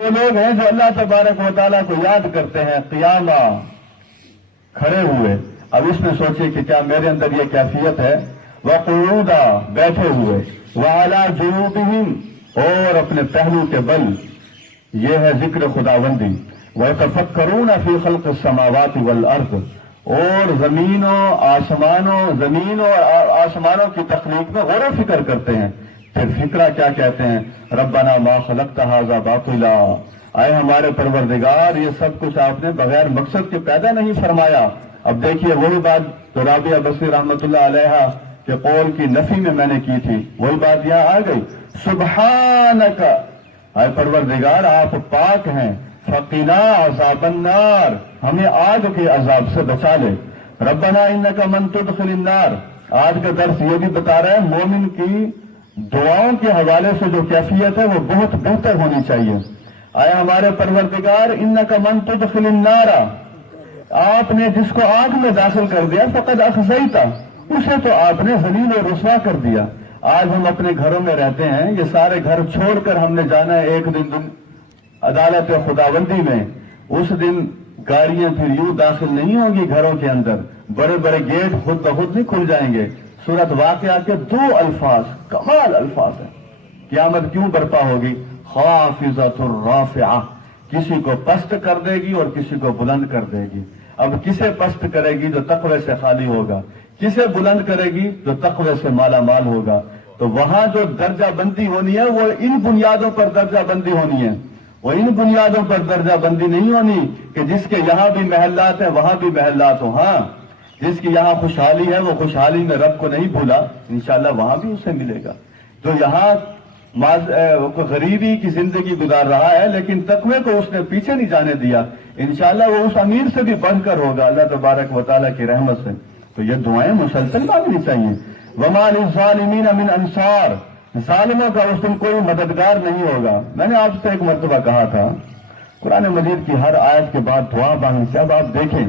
وہ لوگ ہیں جو اللہ تبارک و تعالیٰ کو یاد کرتے ہیں قیامہ کھڑے ہوئے. اب اس میں سوچئے کہ کیا میرے اندر یہ کیفیت ہے؟ وقعودا بیٹھے ہوئے، وعلی جنوبہم اور اپنے پہلو کے بل. یہ ہے ذکر خداوندی. ویتفکرون فی خلق السماوات والارض اور زمین اور آسمانوں کی تخلیق میں غور و فکر کرتے ہیں. پھر فکرہ کیا کہتے ہیں؟ ربنا ما خلقت ھذا باطلا، اے ہمارے پروردگار یہ سب کچھ آپ نے بغیر مقصد کے پیدا نہیں فرمایا. اب دیکھیے وہی بات تو رابعہ بصری رحمۃ اللہ علیہا کے قول کی نفی میں نے کی تھی، وہی بات یہاں آ گئی. سبحانک، اے پروردگار آپ پاک ہیں. فقنا عذاب النار، ہمیں آگ کے عذاب سے بچا لے. ربنا انک من تدخل النار، آج کا درس یہ بھی بتا رہا ہے مومن کی دعاؤں کے حوالے سے جو کیفیت ہے وہ بہت بہتر ہونی چاہیے. آئے ہمارے پروردگار انک من تدخل النار، آپ نے جس کو آگ میں داخل کر دیا فقد اخزیتا، اسے تو آپ نے ذلیل و رسوا کر دیا. آج ہم اپنے گھروں میں رہتے ہیں، یہ سارے گھر چھوڑ کر ہم نے جانا ہے ایک دن عدالت خداوندی میں. اس دن گاڑیاں پھر یوں داخل نہیں ہوں گی گھروں کے اندر، بڑے بڑے گیٹ خود بخود نہیں کھل جائیں گے. سورت واقعہ کے دو الفاظ کمال الفاظ ہیں. قیامت کیوں برپا ہوگی؟ خافضۃ الرافعہ، کسی کو پست کر دے گی اور کسی کو بلند کر دے گی. اب کسے پست کرے گی جو تقوی سے خالی ہوگا، کسے بلند کرے گی جو تقوی سے مالا مال ہوگا. تو وہاں جو درجہ بندی ہونی ہے وہ ان بنیادوں پر درجہ بندی ہونی ہے، وہ ان بنیادوں پر درجہ بندی نہیں ہونی کہ جس کے یہاں بھی محلات ہیں وہاں بھی محلات ہوں. ہاں، جس کی یہاں خوشحالی ہے وہ خوشحالی میں رب کو نہیں بھولا، انشاءاللہ وہاں بھی اسے ملے گا. جو یہاں غریبی کی زندگی گزار رہا ہے لیکن تقوی کو اس نے پیچھے نہیں جانے دیا، انشاءاللہ وہ اس امیر سے بھی بڑھ کر ہوگا اللہ تبارک و تعالیٰ کی رحمت سے. تو یہ دعائیں مسلسل مانگنی چاہیے. وما للظالمین من انصار، ظالموں کا اس دن کوئی مددگار نہیں ہوگا. میں نے آپ سے ایک مرتبہ کہا تھا قرآن مجید کی ہر آیت کے بعد دعا مانگنی چاہیے. اب آپ دیکھیں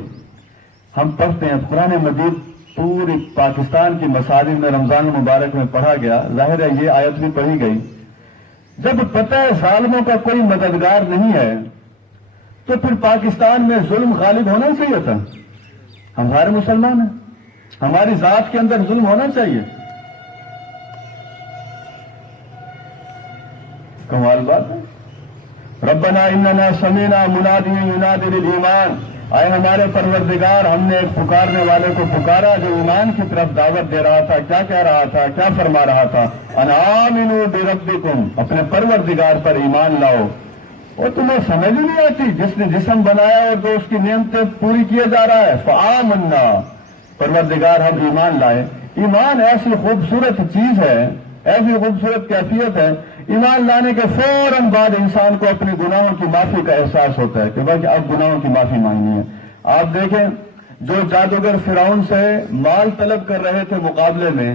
ہم پڑھتے ہیں قرآن مجید پوری پاکستان کی مساجد میں رمضان المبارک میں پڑھا گیا، ظاہر ہے یہ آیت بھی پڑھی گئی. جب پتہ ہے ظالموں کا کوئی مددگار نہیں ہے تو پھر پاکستان میں ظلم غالب ہونا چاہیے تھا. ہم ہمارے مسلمان ہیں، ہماری ذات کے اندر ظلم ہونا چاہیے. کمال بات ہے. ربنا اننا سمعنا منادیا ینادی للایمان، اے ہمارے پروردگار ہم نے ایک پکارنے والے کو پکارا جو ایمان کی طرف دعوت دے رہا تھا. کیا کہہ رہا تھا، کیا فرما رہا تھا؟ ان آمنوا بربکم، اپنے پروردگار پر ایمان لاؤ. اور تمہیں سمجھ نہیں آتی جس نے جسم بنایا اور جو اس کی نعمتیں پوری کیے جا رہا ہے. فآمنا، پروردگار ہم ایمان لائے. ایمان ایسی خوبصورت چیز ہے، ایسی خوبصورت کیفیت ہے، ایمان لانے کے فوراً بعد انسان کو اپنے گناہوں کی معافی کا احساس ہوتا ہے کہ بھائی اب گناہوں کی معافی مانگنی ہے. آپ دیکھیں جو جادوگر فرعون سے مال طلب کر رہے تھے مقابلے میں،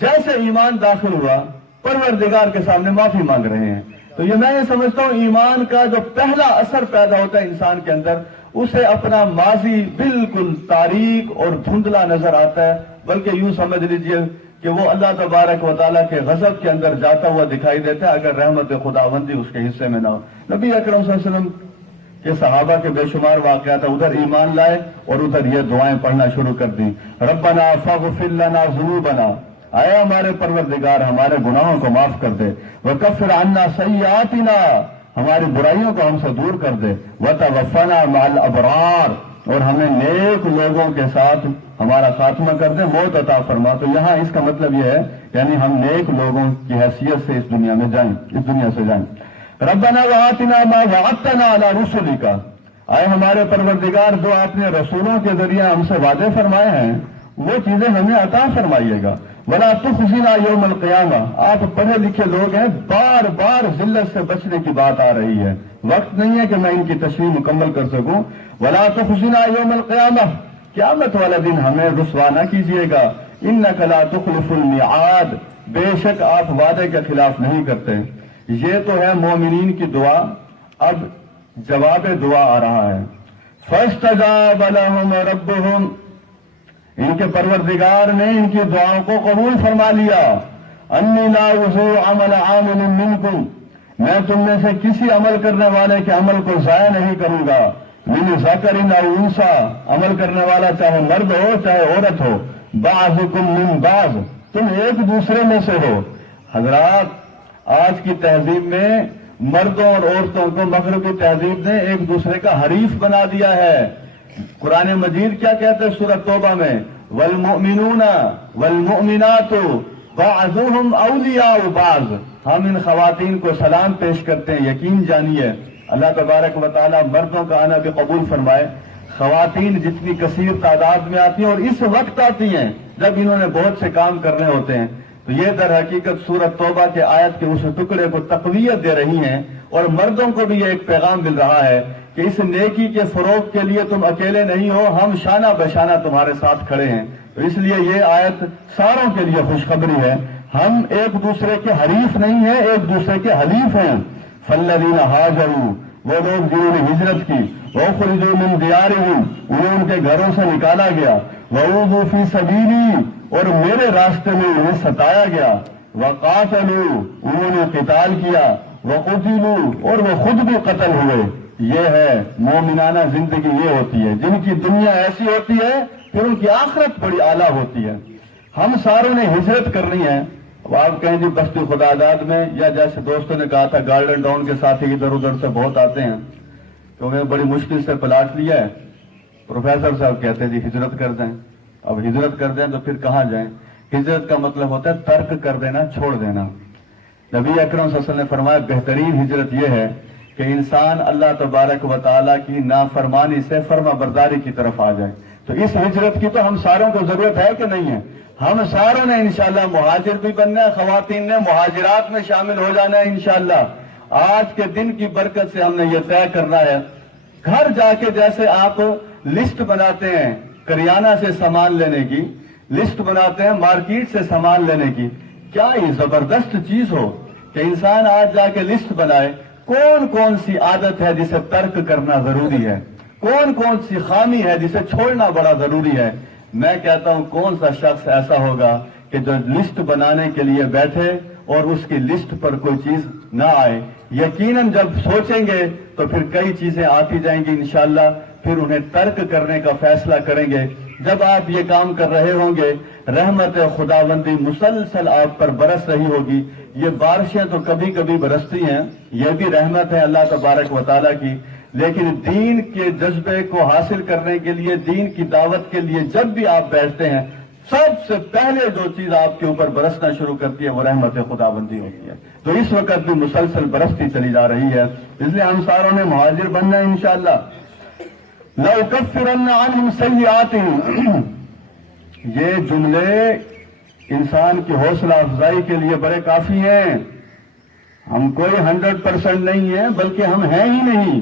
جیسے ایمان داخل ہوا پروردگار کے سامنے معافی مانگ رہے ہیں. تو یہ میں یہ سمجھتا ہوں ایمان کا جو پہلا اثر پیدا ہوتا ہے انسان کے اندر، اسے اپنا ماضی بالکل تاریک اور دھندلا نظر آتا ہے، بلکہ یوں سمجھ لیجئے کہ وہ اللہ تبارک و تعالیٰ کے غضب کے اندر جاتا ہوا دکھائی دیتا ہے اگر رحمت خداوندی اس کے حصے میں نہ ہو. نبی اکرم صلی اللہ علیہ وسلم کے صحابہ کے بے شمار واقعات، ادھر ایمان لائے اور ادھر یہ دعائیں پڑھنا شروع کر دی. ربنا فاغفر لنا ذنوبنا، اے ہمارے پروردگار ہمارے گناہوں کو معاف کر دے. وکفر عنا سیئاتنا، ہماری برائیوں کو ہم سے دور کر دے. وتوفنا مع الابرار، اور ہمیں نیک لوگوں کے ساتھ ہمارا خاتمہ کر دے، موت عطا فرما. تو یہاں اس کا مطلب یہ ہے یعنی ہم نیک لوگوں کی حیثیت سے اس دنیا میں جائیں، اس دنیا سے جائیں. ربنا وآتنا ما وعدتنا علی رسلک، اے ہمارے پروردگار جو آپ نے رسولوں کے ذریعے ہم سے وعدے فرمائے ہیں وہ چیزیں ہمیں عطا فرمائیے گا. ولا تخزنا یوم القیامہ، آپ پڑھے لکھے لوگ ہیں، بار بار ذلت سے بچنے کی بات آ رہی ہے، وقت نہیں ہے کہ میں ان کی تشریح مکمل کر سکوں. ولا تخزنا یوم القیامہ، قیامت والا دن ہمیں رسوا نہ کیجیے گا. انک لا تخلف المیعاد، بے شک آپ وعدے کے خلاف نہیں کرتے. یہ تو ہے مومنین کی دعا. اب جواب دعا آ رہا ہے. فاستجاب لهم ربهم، ان کے پروردگار نے ان کی دعاؤں کو قبول فرما لیا. انی لا اضیع عمل عامل منکم، میں تم میں سے کسی عمل کرنے والے کے عمل کو ضائع نہیں کروں گا. من ذکر او انثی، عمل کرنے والا چاہے مرد ہو چاہے عورت ہو. بعضکم من بعض، تم ایک دوسرے میں سے ہو. حضرات، آج کی تہذیب میں مردوں اور عورتوں کو مغربی تہذیب نے ایک دوسرے کا حریف بنا دیا ہے. قرآن مجید کیا کہتے ہیں سورۃ توبہ میں؟ والمؤمنون والمؤمنات بعضهم اولیاء بعض. ہم ان خواتین کو سلام پیش کرتے ہیں، یقین جانیے اللہ تبارک و تعالیٰ مردوں کا آنا بھی قبول فرمائے. خواتین جتنی کثیر تعداد میں آتی ہیں اور اس وقت آتی ہیں جب انہوں نے بہت سے کام کرنے ہوتے ہیں، تو یہ در حقیقت سورۃ توبہ کے آیت کے اس ٹکڑے کو تقویت دے رہی ہیں. اور مردوں کو بھی یہ ایک پیغام مل رہا ہے کہ اس نیکی کے فروغ کے لیے تم اکیلے نہیں ہو، ہم شانہ بشانہ تمہارے ساتھ کھڑے ہیں. تو اس لیے یہ آیت ساروں کے لیے خوشخبری ہے. ہم ایک دوسرے کے حریف نہیں ہیں، ایک دوسرے کے حلیف ہیں. فالذین ہاجروا، وہ لوگ جنہوں نے ہجرت کی. واخرجوا من دیارہم، انہیں ان کے گھروں سے نکالا گیا. وأوذوا فی سبیلی، اور میرے راستے میں انہیں ستایا گیا. وقاتلوا، انہوں نے قتال کیا. وقتلوا، اور وہ خود بھی قتل ہوئے. یہ ہے مومنانہ زندگی، یہ ہوتی ہے جن کی دنیا ایسی ہوتی ہے پھر ان کی آخرت بڑی اعلیٰ ہوتی ہے. ہم ساروں نے ہجرت کرنی ہے. اب آپ کہیں جی بستی خدا داد میں، یا جیسے دوستوں نے کہا تھا گارڈن ٹاؤن کے ساتھی ادھر ادھر سے بہت آتے ہیں، کیونکہ بڑی مشکل سے پلاٹ لیا ہے. پروفیسر صاحب کہتے ہیں جی ہجرت کر دیں. اب ہجرت کر دیں تو پھر کہاں جائیں؟ ہجرت کا مطلب ہوتا ہے ترک کر دینا، چھوڑ دینا. نبی اکرم صلی اللہ علیہ وسلم نے فرمایا بہترین ہجرت یہ ہے کہ انسان اللہ تبارک و تعالیٰ کی نافرمانی سے فرما برداری کی طرف آ جائے. تو اس ہجرت کی تو ہم ساروں کو ضرورت ہے کہ نہیں ہے؟ ہم ساروں نے انشاءاللہ مہاجر بھی بننا ہے، خواتین نے مہاجرات میں شامل ہو جانا ہے انشاءاللہ. آج کے دن کی برکت سے ہم نے یہ طے کرنا ہے، گھر جا کے جیسے آپ لسٹ بناتے ہیں کریانہ سے سامان لینے کی، لسٹ بناتے ہیں مارکیٹ سے سامان لینے کی، کیا یہ زبردست چیز ہو کہ انسان آج جا کے لسٹ بنائے کون کون سی عادت ہے جسے ترک کرنا ضروری ہے، کون کون سی خامی ہے جسے چھوڑنا بڑا ضروری ہے. میں کہتا ہوں کون سا شخص ایسا ہوگا کہ جو لسٹ بنانے کے لیے بیٹھے اور اس کی لسٹ پر کوئی چیز نہ آئے. یقیناً جب سوچیں گے تو پھر کئی چیزیں آتی جائیں گی انشاءاللہ، پھر انہیں ترک کرنے کا فیصلہ کریں گے. جب آپ یہ کام کر رہے ہوں گے رحمت خداوندی مسلسل آپ پر برس رہی ہوگی. یہ بارشیں تو کبھی کبھی برستی ہیں، یہ بھی رحمت ہے اللہ تبارک و تعالیٰ کی، لیکن دین کے جذبے کو حاصل کرنے کے لیے، دین کی دعوت کے لیے جب بھی آپ بیٹھتے ہیں سب سے پہلے جو چیز آپ کے اوپر برسنا شروع کرتی ہے وہ رحمت خداوندی ہوتی ہے. تو اس وقت بھی مسلسل برستی چلی جا رہی ہے، اس لیے ہم ساروں نے مہاجر بننا ہے انشاءاللہ. لَأُكَفِّرَنَّ عَنْهُمْ سَيِّئَاتِهِمْ، یہ جملے انسان کی حوصلہ افزائی کے لیے بڑے کافی ہیں. ہم کوئی 100% نہیں ہیں بلکہ ہم ہیں ہی نہیں.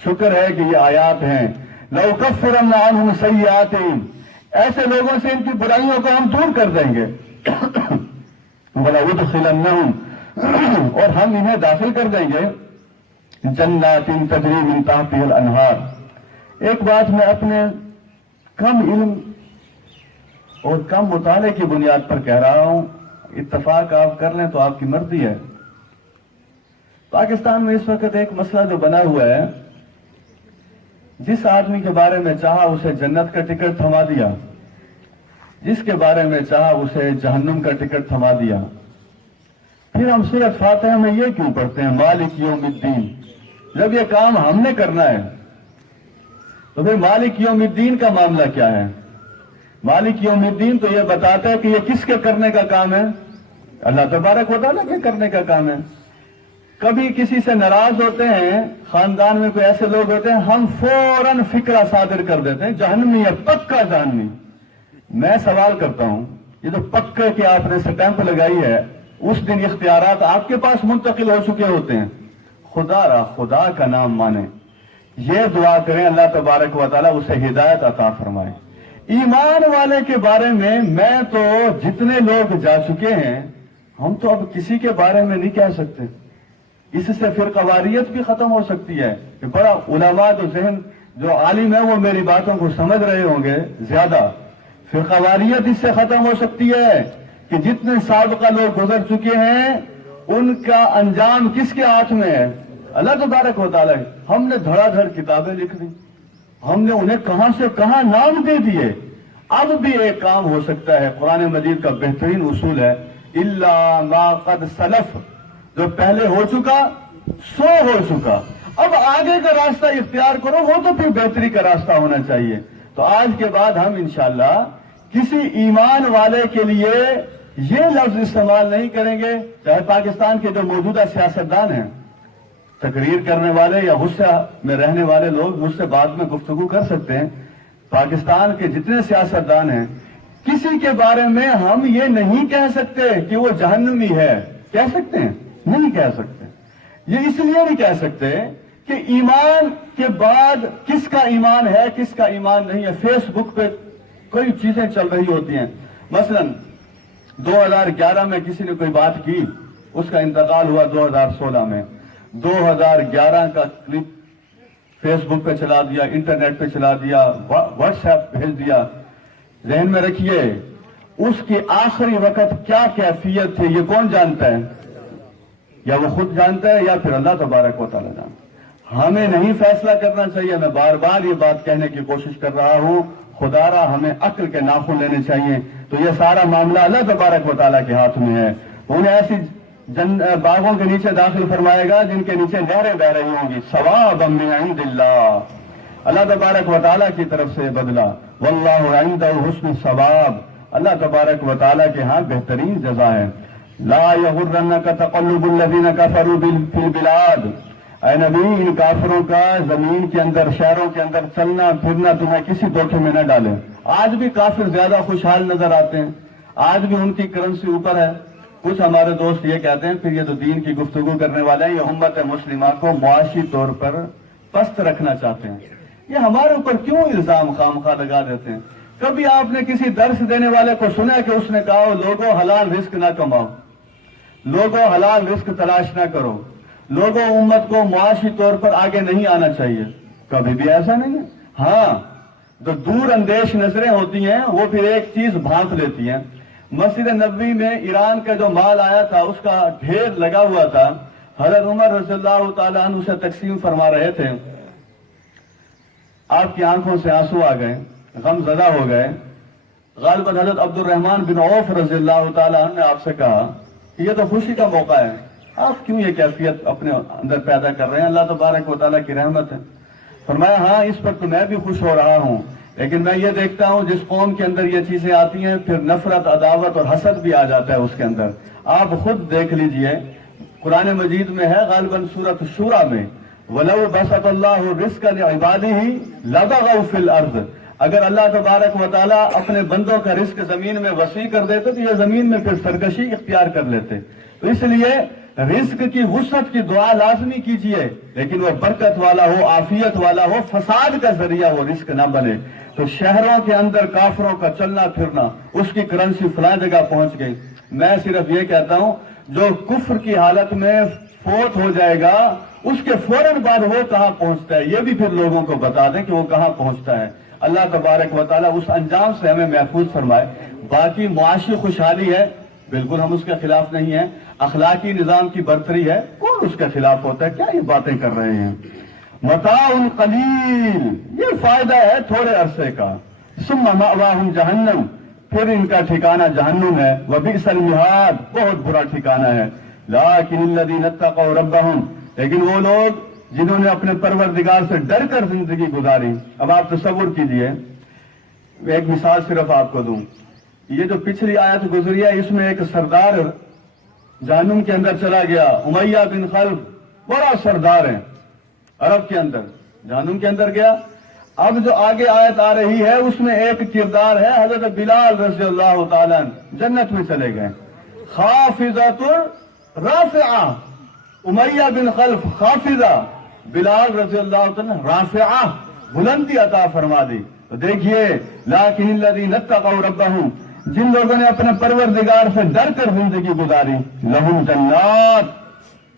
شکر ہے کہ یہ آیات ہیں. لَأُكَفِّرَنَّ عَنْهُمْ سَيِّئَاتِهِمْ، ایسے لوگوں سے ان کی برائیوں کو ہم دور کر دیں گے. وَلَأُدْخِلَنَّهُمْ، اور ہم انہیں داخل کر دیں گے جنات تجری من تحتها الانہار. ایک بات میں اپنے کم علم اور کم مطالعے کی بنیاد پر کہہ رہا ہوں، اتفاق آپ کر لیں تو آپ کی مرضی ہے. پاکستان میں اس وقت ایک مسئلہ جو بنا ہوا ہے، جس آدمی کے بارے میں چاہا اسے جنت کا ٹکٹ تھما دیا، جس کے بارے میں چاہا اسے جہنم کا ٹکٹ تھما دیا. پھر ہم سورۃ فاتحہ میں یہ کیوں پڑھتے ہیں مالک یوم الدین؟ جب یہ کام ہم نے کرنا ہے تو پھر مالک یوم الدین کا معاملہ کیا ہے؟ مالک یوم الدین تو یہ بتاتا ہے کہ یہ کس کے کرنے کا کام ہے؟ اللہ تبارک و تعالیٰ کے کرنے کا کام ہے. کبھی کسی سے ناراض ہوتے ہیں، خاندان میں کوئی ایسے لوگ ہوتے ہیں، ہم فوراً فکرہ صادر کر دیتے ہیں جہنمی ہے، پکا جہنمی. میں سوال کرتا ہوں، یہ جو پکے کی آپ نے سٹیمپ لگائی ہے، اس دن اختیارات آپ کے پاس منتقل ہو چکے ہوتے ہیں. خدا کا نام مانیں، یہ دعا کریں اللہ تبارک و تعالیٰ اسے ہدایت عطا فرمائے. ایمان والے کے بارے میں تو جتنے لوگ جا چکے ہیں، ہم تو اب کسی کے بارے میں نہیں کہہ سکتے. اس سے فرقواریت بھی ختم ہو سکتی ہے کہ بڑا علماء جو ذہن جو عالم ہے وہ میری باتوں کو سمجھ رہے ہوں گے زیادہ. فرقواریت اس سے ختم ہو سکتی ہے کہ جتنے سابقہ لوگ گزر چکے ہیں ان کا انجام کس کے ہاتھ میں ہے؟ اللہ تبارک و تعالیٰ. ہم نے دھڑا دھڑ کتابیں لکھ دی, ہم نے انہیں کہاں سے کہاں نام دے دیے. اب بھی ایک کام ہو سکتا ہے. قرآن مجید کا بہترین اصول ہے الا ما قد سلف, جو پہلے ہو چکا سو ہو چکا. اب آگے کا راستہ اختیار کرو, وہ تو پھر بہتری کا راستہ ہونا چاہیے. تو آج کے بعد ہم انشاءاللہ کسی ایمان والے کے لیے یہ لفظ استعمال نہیں کریں گے. چاہے پاکستان کے جو موجودہ سیاستدان ہیں, تقریر کرنے والے یا غصہ میں رہنے والے لوگ مجھ سے بعد میں گفتگو کر سکتے ہیں. پاکستان کے جتنے سیاستدان ہیں, کسی کے بارے میں ہم یہ نہیں کہہ سکتے کہ وہ جہنمی ہے. کہہ سکتے ہیں؟ نہیں کہہ سکتے. یہ اس لیے نہیں کہہ سکتے کہ ایمان کے بعد کس کا ایمان ہے کس کا ایمان نہیں ہے. فیس بک پہ کوئی چیزیں چل رہی ہوتی ہیں. مثلا 2011 میں کسی نے کوئی بات کی, اس کا انتقال ہوا 2016 میں. 2011 کا کلپ فیس بک پہ چلا دیا, انٹرنیٹ پہ چلا دیا, واٹس ایپ بھیج دیا. ذہن میں رکھیے اس کی آخری وقت کیا کیفیت تھی یہ کون جانتا ہے؟ یا وہ خود جانتا ہے یا پھر اللہ تبارک و تعالیٰ جانتا ہے. ہمیں نہیں فیصلہ کرنا چاہیے. میں بار بار یہ بات کہنے کی کوشش کر رہا ہوں, خدا را ہمیں عقل کے ناخن لینے چاہیے. تو یہ سارا معاملہ اللہ تبارک و تعالیٰ کے ہاتھ میں ہے. انہیں ایسی باغوں کے نیچے داخل فرمائے گا جن کے نیچے نہریں بہ رہی ہوں گی. ثوابا من عند اللہ, اللہ تبارک و تعالیٰ کی طرف سے بدلہ. واللہ عنده حسن الثواب, اللہ تبارک و تعالیٰ کے ہاں بہترین جزا ہے. لا یغرنک تقلب الذین کفروا فی البلاد, اے نبی ان کافروں کا زمین کے اندر شہروں کے اندر چلنا پھرنا تمہیں کسی دھوکے میں نہ ڈالے. آج بھی کافر زیادہ خوشحال نظر آتے ہیں, آج بھی ان کی کرنسی اوپر ہے. کچھ ہمارے دوست یہ کہتے ہیں پھر یہ تو دین کی گفتگو کرنے والے ہیں, یہ امت مسلمہ کو معاشی طور پر پست رکھنا چاہتے ہیں. یہ ہمارے اوپر کیوں الزام خواہ لگا دیتے ہیں؟ کبھی آپ نے کسی درس دینے والے کو سنا کہ اس نے کہا لوگوں حلال رزق نہ کماؤ, لوگوں حلال رزق تلاش نہ کرو, لوگوں امت کو معاشی طور پر آگے نہیں آنا چاہیے؟ کبھی بھی ایسا نہیں ہے. ہاں جو دور اندیش نظریں ہوتی ہیں وہ پھر ایک چیز بھانپ لیتی ہیں. مسجد نبوی میں ایران کا جو مال آیا تھا اس کا ڈھیر لگا ہوا تھا. حضرت عمر رضی اللہ تعالیٰ عنہ اسے تقسیم فرما رہے تھے. آپ کی آنکھوں سے آنسو آ گئے, غم زدہ ہو گئے. غالباً حضرت عبد الرحمن بن عوف رضی اللہ تعالیٰ عنہ نے آپ سے کہا کہ یہ تو خوشی کا موقع ہے, آپ کیوں یہ کیفیت اپنے اندر پیدا کر رہے ہیں؟ اللہ تبارک و تعالیٰ کی رحمت ہے. فرمایا ہاں اس پر تو میں بھی خوش ہو رہا ہوں, لیکن میں یہ دیکھتا ہوں جس قوم کے اندر یہ چیزیں آتی ہیں پھر نفرت عداوت اور حسد بھی آ جاتا ہے اس کے اندر. آپ خود دیکھ لیجئے, قرآن مجید میں ہے غالباً سورۃ الشورى میں وَلَوْ بَسَطَ اللَّهُ الرِّزْقَ لِعِبَادِهِ لَبَغَوْا فِي الْأَرْضِ, اگر اللہ تبارک و تعالیٰ اپنے بندوں کا رزق زمین میں وسیع کر دیتے تو یہ زمین میں پھر سرکشی اختیار کر لیتے. تو اس لیے رزق کی وسعت کی دعا لازمی کیجئے, لیکن وہ برکت والا ہو, عافیت والا ہو, فساد کا ذریعہ وہ رزق نہ بنے. تو شہروں کے اندر کافروں کا چلنا پھرنا, اس کی کرنسی فلاں جگہ پہنچ گئی. میں صرف یہ کہتا ہوں جو کفر کی حالت میں فوت ہو جائے گا اس کے فوراً بعد وہ کہاں پہنچتا ہے یہ بھی پھر لوگوں کو بتا دیں کہ وہ کہاں پہنچتا ہے. اللہ تبارک و تعالیٰ اس انجام سے ہمیں محفوظ فرمائے. باقی معاشی خوشحالی ہے, بالکل ہم اس کے خلاف نہیں ہیں. اخلاقی نظام کی برتری ہے, کون اس کے خلاف ہوتا ہے؟ کیا یہ باتیں کر رہے ہیں؟ متاع قلیل, یہ فائدہ ہے تھوڑے عرصے کا. ثم مأواہم جہنم, پھر ان کا ٹھکانہ جہنم ہے. وبئس المہاد, بہت برا ٹھکانہ ہے. لیکن الذین اتقوا ربہم, لیکن وہ لوگ جنہوں نے اپنے پروردگار سے ڈر کر زندگی گزاری. اب آپ تصور کیجئے, ایک مثال صرف آپ کو دوں. یہ جو پچھلی آیت گزری ہے اس میں ایک سردار جہنم کے اندر چلا گیا, امیہ بن خلف, بڑا سردار ہے عرب کے اندر, جہنم کے اندر گیا. اب جو آگے آیت آ رہی ہے اس میں ایک کردار ہے حضرت بلال رضی اللہ تعالیٰ جنت میں چلے گئے. خافضۃ رافعہ, امیہ بن خلف خافضہ, بلال رضی اللہ تعالیٰ رافعہ, بلندی عطا فرما دی. تو دیکھیے لیکن الذین اتقوا ربہم, جن لوگوں نے اپنے پروردگار سے ڈر کر زندگی گزاری, لہم جنات,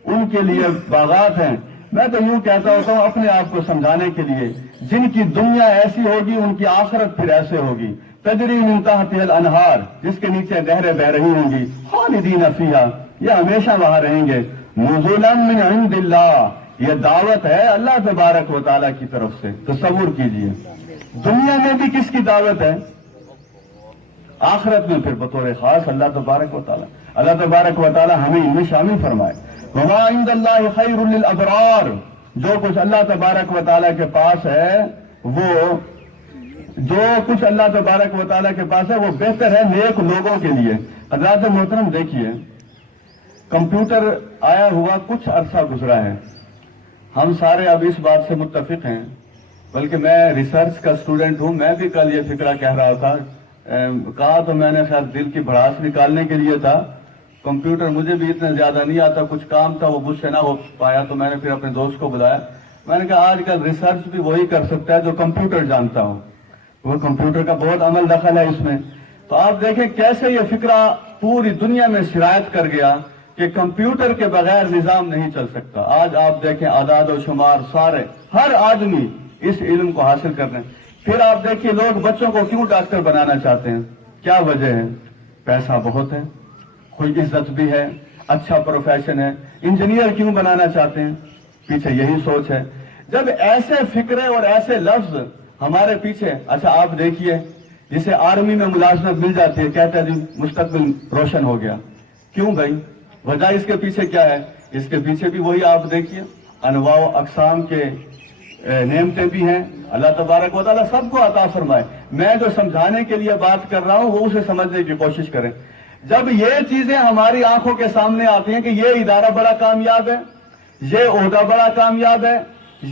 ان کے لیے باغات ہیں. میں تو یوں کہتا ہوتا ہوں اپنے آپ کو سمجھانے کے لیے, جن کی دنیا ایسی ہوگی ان کی آخرت پھر ایسے ہوگی. تجری من تحتها الانہار, جس کے نیچے نہریں بہ رہی ہوں گی. خالدین فیہا, یہ ہمیشہ وہاں رہیں گے. نزولا من عند اللہ، یہ دعوت ہے اللہ تبارک و تعالیٰ کی طرف سے. تصور کیجئے دنیا میں بھی کس کی دعوت ہے، آخرت میں پھر بطور خاص اللہ تبارک و تعالیٰ. اللہ تبارک و تعالیٰ ہمیں ان میں شامل فرمائے. وما عند اللہ خیر للابرار، جو کچھ اللہ تبارک و تعالیٰ کے پاس ہے جو کچھ اللہ تبارک و تعالیٰ کے پاس ہے وہ بہتر ہے نیک لوگوں کے لیے. حضرات محترم دیکھیے، کمپیوٹر آیا ہوا کچھ عرصہ گزرا ہے، ہم سارے اب اس بات سے متفق ہیں، بلکہ میں ریسرچ کا اسٹوڈنٹ ہوں، میں بھی کل یہ فکرہ کہہ رہا تھا، کہا تو میں نے خیر دل کی بھڑاس نکالنے کے لیے تھا. کمپیوٹر مجھے بھی اتنا زیادہ نہیں آتا، کچھ کام تھا وہ مجھ سے نہ ہو پایا، تو میں نے پھر اپنے دوست کو بلایا. میں نے کہا آج کل ریسرچ بھی وہی کر سکتا ہے جو کمپیوٹر جانتا ہو، وہ کمپیوٹر کا بہت عمل دخل ہے اس میں. تو آپ دیکھیں کیسے یہ فکرہ پوری دنیا میں سرایت کر گیا کہ کمپیوٹر کے بغیر نظام نہیں چل سکتا. آج آپ دیکھیں اعداد و شمار سارے، ہر آدمی اس علم کو حاصل کر رہے ہیں. پھر آپ دیکھیے لوگ بچوں کو کیوں ڈاکٹر بنانا چاہتے ہیں، کیا وجہ ہے؟ پیسہ بہت ہے، کوئی عزت بھی ہے، اچھا پروفیشن ہے. انجینئر کیوں بنانا چاہتے ہیں؟ پیچھے یہی سوچ ہے. جب ایسے فکرے اور ایسے لفظ ہمارے پیچھے، اچھا آپ دیکھیے جسے آرمی میں ملازمت مل جاتی ہے کہتے ہیں جی مستقبل روشن ہو گیا. کیوں بھائی؟ وجہ اس کے پیچھے کیا ہے؟ اس کے پیچھے بھی وہی آپ دیکھیے انواع و اقسام کے نعمتیں بھی ہیں. اللہ تبارک و تعالیٰ سب کو عطا فرمائے. میں جو سمجھانے کے لیے بات کر رہا ہوں وہ اسے سمجھنے کی کوشش کریں. جب یہ چیزیں ہماری آنکھوں کے سامنے آتی ہیں کہ یہ ادارہ بڑا کامیاب ہے، یہ عہدہ بڑا کامیاب ہے،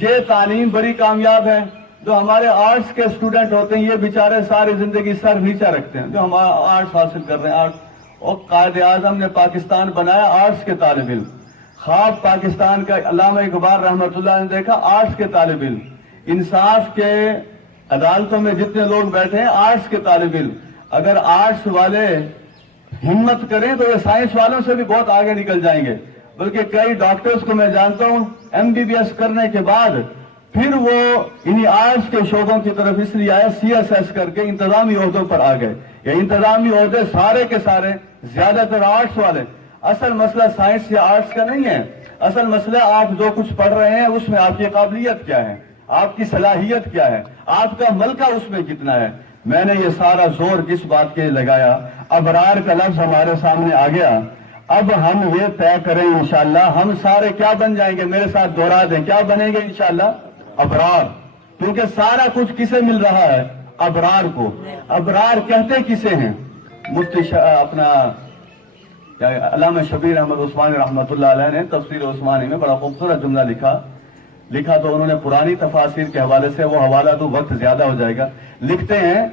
یہ تعلیم بڑی کامیاب ہے، جو ہمارے آرٹس کے اسٹوڈنٹ ہوتے ہیں یہ بیچارے ساری زندگی سر نیچا رکھتے ہیں، جو ہم آرٹس حاصل کر رہے ہیں. آرٹ اور قائد اعظم نے پاکستان بنایا آرٹس کے طالب علم. خواب پاکستان کا علامہ اقبال رحمۃ اللہ نے دیکھا آرٹس کے طالب علم. انصاف کے عدالتوں میں جتنے لوگ بیٹھے ہیں آرٹس کے طالب علم. اگر آرٹس والے ہمت کریں تو یہ سائنس والوں سے بھی بہت آگے نکل جائیں گے. بلکہ کئی ڈاکٹرز کو میں جانتا ہوں MBBS کرنے کے بعد پھر وہ انہی آرٹس کے شعبوں کی طرف اس لیے آئے، CSS کر کے انتظامی عہدوں پر آ گئے. یہ انتظامی عہدے سارے کے سارے زیادہ تر آرٹس والے. اصل مسئلہ سائنس یا آرٹس کا نہیں ہے، اصل مسئلہ آپ جو کچھ پڑھ رہے ہیں اس میں آپ کی قابلیت کیا ہے، آپ کی صلاحیت کیا ہے، آپ کا ملکہ اس میں کتنا ہے. میں نے یہ سارا زور کس بات کے لگایا؟ ابرار کا لفظ ہمارے سامنے آ گیا. اب ہم یہ طے کریں انشاءاللہ ہم سارے کیا بن جائیں گے، میرے ساتھ دوہرا دیں کیا بنیں گے انشاءاللہ؟ ابرار. کیونکہ سارا کچھ کسے مل رہا ہے؟ ابرار کو. ابرار کہتے کسے ہیں؟ مفتی اپنا علامہ شبیر احمد عثمانی رحمۃ اللہ علیہ نے تفسیر عثمانی میں بڑا خوبصورت جملہ لکھا تو انہوں نے پرانی تفاسیر کے حوالے سے وہ حوالہ تو وقت زیادہ ہو جائے گا. لکھتے ہیں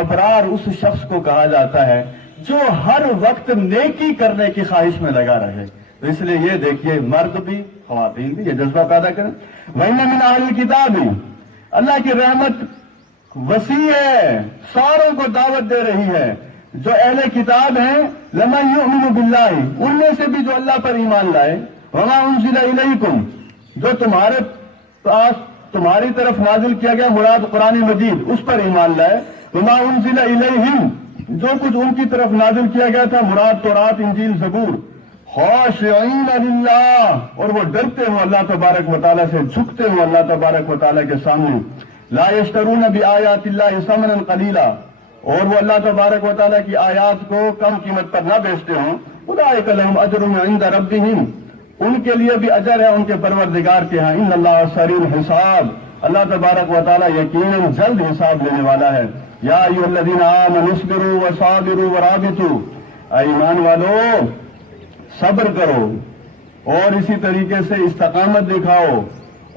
ابرار اس شخص کو کہا جاتا ہے جو ہر وقت نیکی کرنے کی خواہش میں لگا رہے. تو اس لیے یہ دیکھیے مرد بھی خواتین بھی یہ جذبہ پیدا کریں. وَإِنَّ مِنْ أَهْلِ الْكِتَابِ، اللہ کی رحمت وسیع ہے، ساروں کو دعوت دے رہی ہے. جو اہل کتاب ہیں لَمَن يُؤْمِنُ بِاللَّهِ، ان میں سے بھی جو اللہ پر ایمان لائے. وَمَا أُنزِلَ إِلَيْكُمْ، جو تمہارے پاس تمہاری طرف نازل کیا گیا مراد قرآن مجید اس پر ایمان لائے. وَمَا أُنزِلَ إِلَيْهِمْ، جو کچھ ان کی طرف نازل کیا گیا تھا مراد تورات انجیل زبور. خاشعین للہ، اور وہ ڈرتے ہوں اللہ تبارک و تعالیٰ سے، جھکتے ہوں اللہ تبارک و تعالیٰ کے سامنے. لا یشترون بآیات اللہ ثمنا قلیلا، اور وہ اللہ تبارک و تعالیٰ کی آیات کو کم قیمت پر نہ بیچتے ہوں. اولئک لہم اجر عند ربہم، ان کے لیے بھی اجر ہے ان کے پروردگار کے ہاں. ان اللہ سریع الحساب، اللہ تبارک و تعالیٰ یقیناً جلد حساب لینے والا ہے. یا ایھا الذین آمنوا اصبروا وصابروا ورابطوا، اے ایمان والو صبر کرو اور اسی طریقے سے استقامت دکھاؤ.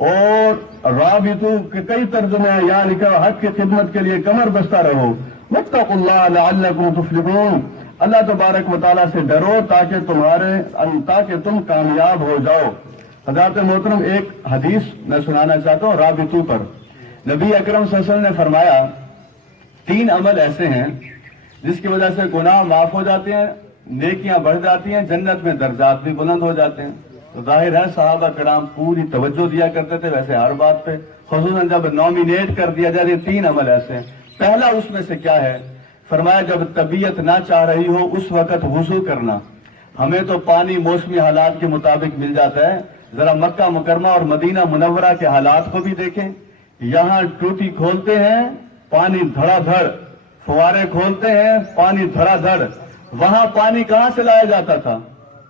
اور رابطو کے کئی ترجمے ہیں، یہاں لکھا حق کی خدمت کے لیے کمر بستہ رہو. واتقوا اللہ لعلکم تفلحون، اللہ تبارک و تعالیٰ سے ڈرو تاکہ تم کامیاب ہو جاؤ. حضرات محترم ایک حدیث میں سنانا چاہتا ہوں رابطو پر. نبی اکرم صلی اللہ علیہ وسلم نے فرمایا 3 عمل ایسے ہیں جس کی وجہ سے گناہ معاف ہو جاتے ہیں، نیکیاں بڑھ جاتی ہیں، جنت میں درجات بھی بلند ہو جاتے ہیں. تو ظاہر ہے صحابہ کرام پوری توجہ دیا کرتے تھے ویسے ہر بات پہ، خصوصاً جب نامینیٹ کر دیا جائے. 3 عمل ایسے ہیں. پہلا اس میں سے کیا ہے؟ فرمایا جب طبیعت نہ چاہ رہی ہو اس وقت وضو کرنا. ہمیں تو پانی موسمی حالات کے مطابق مل جاتا ہے. ذرا مکہ مکرمہ اور مدینہ منورہ کے حالات کو بھی دیکھیں. یہاں ٹوٹی کھولتے ہیں پانی دھڑا دھڑ، فوارے کھولتے ہیں پانی دھڑا دھڑ. وہاں پانی کہاں سے لایا جاتا تھا؟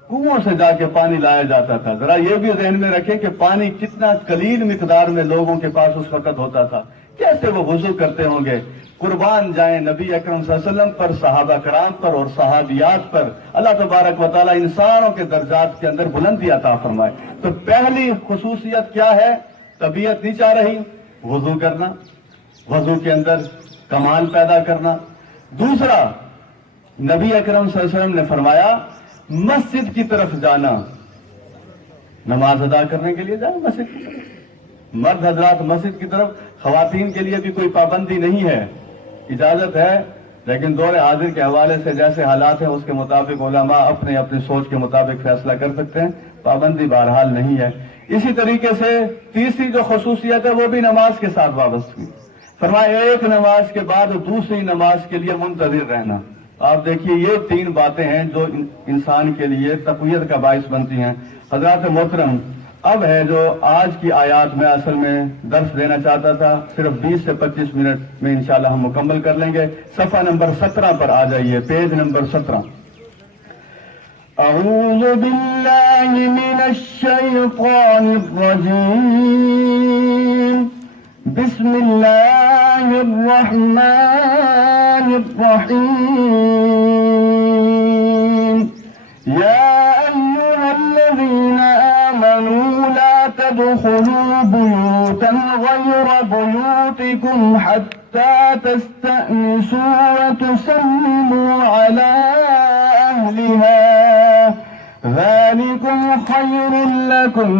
کنووں سے جا کے پانی لایا جاتا تھا. ذرا یہ بھی ذہن میں رکھیں کہ پانی کتنا قلیل مقدار میں لوگوں کے پاس اس وقت ہوتا تھا. کیسے وہ وضو کرتے ہوں گے؟ قربان جائیں نبی اکرم صلی اللہ علیہ وسلم پر، صحابہ کرام پر اور صحابیات پر اللہ تبارک و تعالیٰ انسانوں کے درجات کے اندر بلندی عطا فرمائے. تو پہلی خصوصیت کیا ہے؟ طبیعت نہیں چاہ رہی، وضو کرنا، وضو کے اندر کمال پیدا کرنا. دوسرا، نبی اکرم صلی اللہ علیہ وسلم نے فرمایا مسجد کی طرف جانا، نماز ادا کرنے کے لیے جائیں مسجد کی طرف. مرد حضرات مسجد کی طرف، خواتین کے لیے بھی کوئی پابندی نہیں ہے، اجازت ہے، لیکن دور حاضر کے حوالے سے جیسے حالات ہیں اس کے مطابق علماء اپنے اپنی سوچ کے مطابق فیصلہ کر سکتے ہیں. پابندی بہرحال نہیں ہے. اسی طریقے سے تیسری جو خصوصیت ہے وہ بھی نماز کے ساتھ وابستہ ہوئی. فرمایا ایک نماز کے بعد دوسری نماز کے لیے منتظر رہنا. آپ دیکھیے یہ تین باتیں ہیں جو انسان کے لیے تقویت کا باعث بنتی ہیں. حضرات محترم، اب ہے جو آج کی آیات میں اصل میں درس دینا چاہتا تھا، صرف 20 سے 25 منٹ میں انشاءاللہ ہم مکمل کر لیں گے. صفحہ نمبر 17 پر آ جائیے، پیج نمبر 17. اعوذ باللہ من الشیطان الرجیم، بسم اللہ الرحمن الرحیم. یا ایہا الذین آمنوا لا تدخلوا بیوتا غیر بیوتکم حتی تستأنسوا وتسلموا علی اہلها ذلکم خیر لکم